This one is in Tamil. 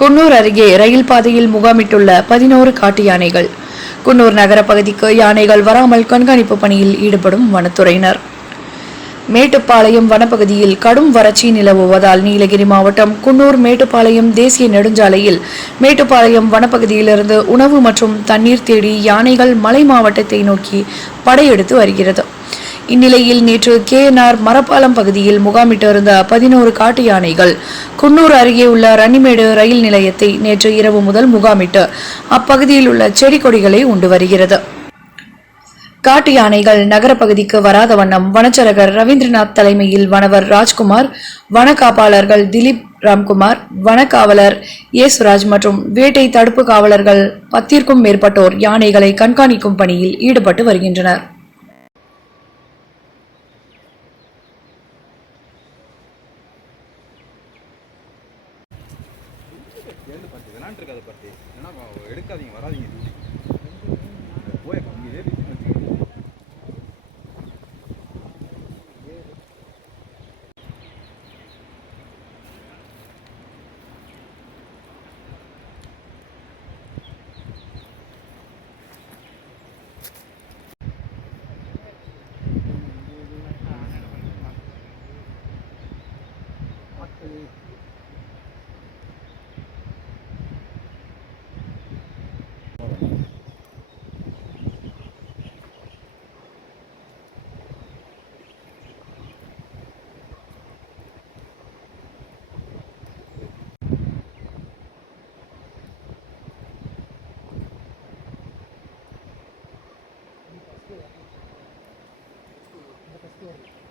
குன்னூர் அருகே ரயில் பாதையில் முகாமிட்டுள்ள பதினோரு காட்டு யானைகள். குன்னூர் நகர பகுதிக்கு யானைகள் வராமல் கண்காணிப்பு பணியில் ஈடுபடும் வனத்துறையினர். மேட்டுப்பாளையம் வனப்பகுதியில் கடும் வறட்சி நிலவுவதால் நீலகிரி மாவட்டம் குன்னூர் மேட்டுப்பாளையம் தேசிய நெடுஞ்சாலையில் மேட்டுப்பாளையம் வனப்பகுதியிலிருந்து உணவு மற்றும் தண்ணீர் தேடி யானைகள் மலை மாவட்டத்தை நோக்கி படையெடுத்து வருகிறது. இந்நிலையில் நேற்று கேஎன்ஆர் மரப்பாலம் பகுதியில் முகாமிட்டிருந்த பதினோரு காட்டு யானைகள் குன்னூர் அருகே உள்ள ரன்னிமேடு ரயில் நிலையத்தை நேற்று இரவு முதல் முகாமிட்டு அப்பகுதியில் உள்ள செடி கொடிகளை உண்டு வருகிறது. காட்டு யானைகள் நகரப்பகுதிக்கு வராத வண்ணம் வனச்சரகர் ரவீந்திரநாத் தலைமையில் வனவர் ராஜ்குமார் வன காப்பாளர்கள் திலீப் ராம்குமார் வனக்காவலர் ஏசுராஜ் மற்றும் வேட்டை தடுப்பு காவலர்கள் பத்திற்கும் மேற்பட்டோர் யானைகளை கண்காணிக்கும் பணியில் ஈடுபட்டு வருகின்றனர். எழுந்து பார்த்து விளாண்டு இருக்காது பார்த்து ஏன்னா எடுக்காதீங்க வராதிங்க போய் இதே করবো